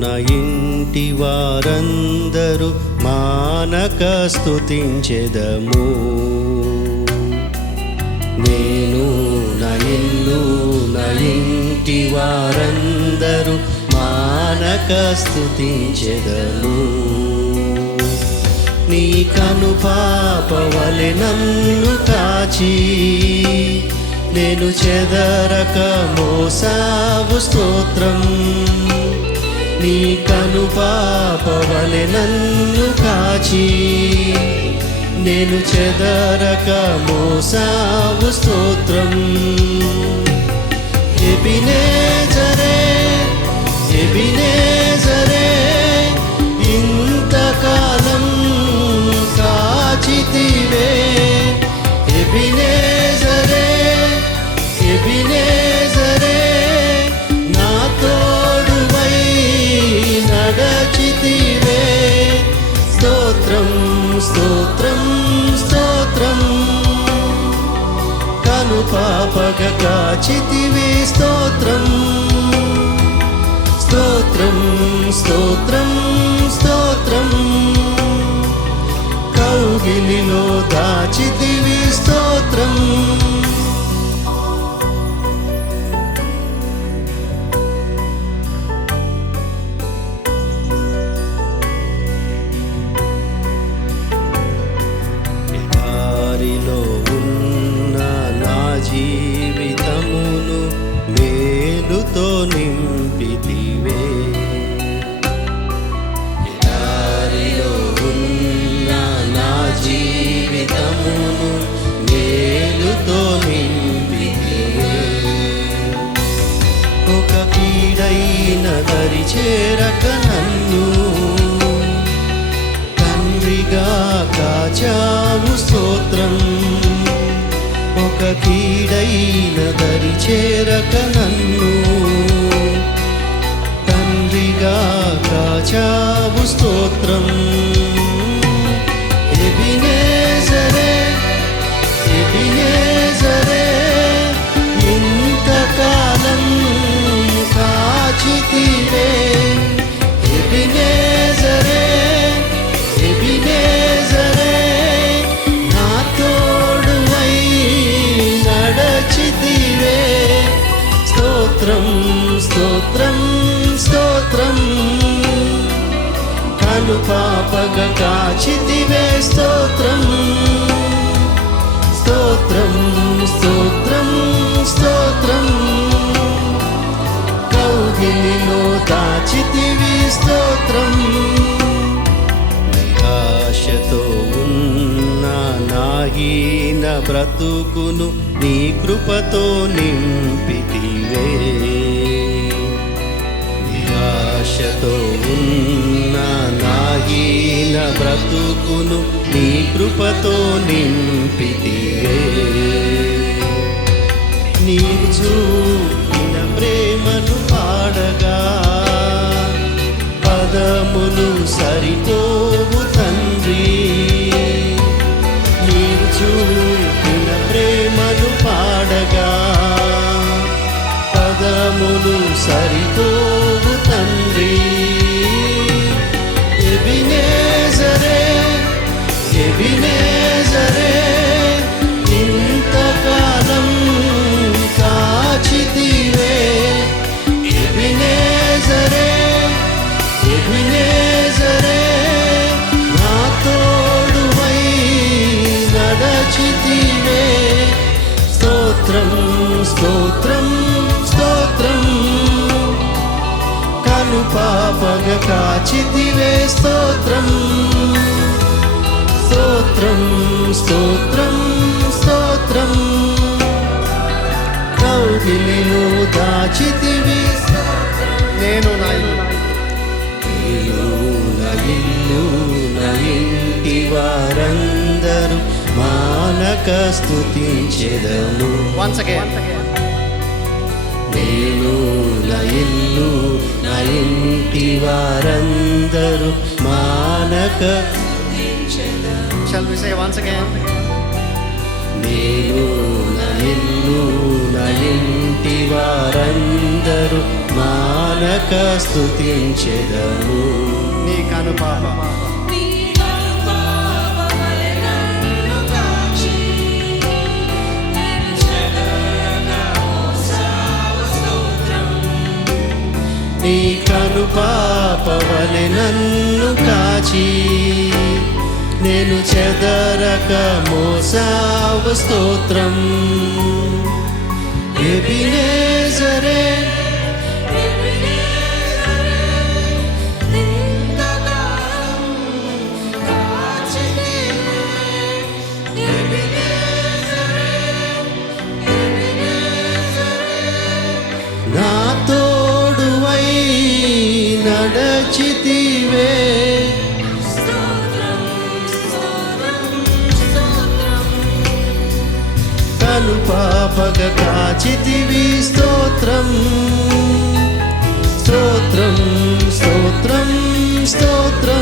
నా ఇంటి వారందరూ మానక స్తుతించెదము. నేను నా ఇల్లు నా ఇంటి వారందరూ మానక స్తుతించెదము. నీ కనుపాపవలె నన్ను కాచి నేను చెదరక మోసావు స్తోత్రం. నీ కనుపాపవలె నన్ను కాచి నేను చెదరక మోసావు స్తోత్రం. ఎబినేజరే ఎబినేజరే ఇంతకాలం కాచితివే. ఎబినేజరే ఎబినేజరే నా తోడువై నడచితివే. స్తోత్రం స్తోత్రం స్తోత్రం కనుపాపగ కాచితివే. స్తోత్రం స్తోత్రం స్తోత్రం స్తోత్రం కౌగిలిలో దాచితివి. స్తోత్రం దారిలో ఉన్న నా జీవితమును మేలుతో నింపితివే. దారిలో ఉన్న నా జీవితమును మేలుతో నింపితివే. ఒక కీడైన దరి చేరక నన్ను తండ్రిగా కాచావు. స్తోత్రం ఒక కీడైన దరి చేరక నన్ను తండ్రిగా కాచావు. స్తోత్రం ఎబినేజరే ఎబినేజరే ఇంతకాలం కాచితివే. ఎబినేజరే ఎబినేజరే నా తోడువై నడచితివే. స్తోత్రం స్తోత్రం స్తోత్రం కనుపాపగ కాచితివే. స్తోత్రం స్తోత్రం స్తోత్రం స్తోత్రం కౌగిలిలో దాచితివి. స్తోత్రం నిరాశతో ఉన్న నాహీన బ్రతుకును నీ కృపతో నింపితివే. నిరాశతో ఉన్న నాహీన బ్రతుకును నీ కృపతో నింపితివే. నీవు చూపిన ప్రేమను పాడగా పదములు సరిపోవు తండ్రి. నీవు చూపిన ప్రేమను పాడగా పదములు సరిపోవు తండ్రి. ఎబినేజరే ఎబినేజరే ఇంతకాలం కాచితివే. ఎబినేజరే ఎబినేజరే నా తోడువై నడచితివే. స్తోత్రం స్తోత్రం స్తోత్రం కనుపాపగ కాచితివే. స్తోత్రం స్తోత్రం స్తోత్రం స్తోత్రం కౌగిలిలో దాచితివి. నేను నా ఇల్లు నా ఇంటి వారందరూ మానక స్తుతించెదము. నేను నా ఇల్లు నా ఇంటి వారందరూ మానక. Shall we say once again? నేను నా ఇల్లు నా ఇంటి వారందరూ మానక స్తుతించెదము. నీ కనుపాప నీ కనుపాపవలె నన్ను కాచి నేను చెదరక మోసావు స్తోత్రం. ఎబినేజరే నా తోడువై నడచితివే కనుపాపగ కాచితివి స్తోత్రం స్తోత్రం స్తోత్రం స్తోత్రం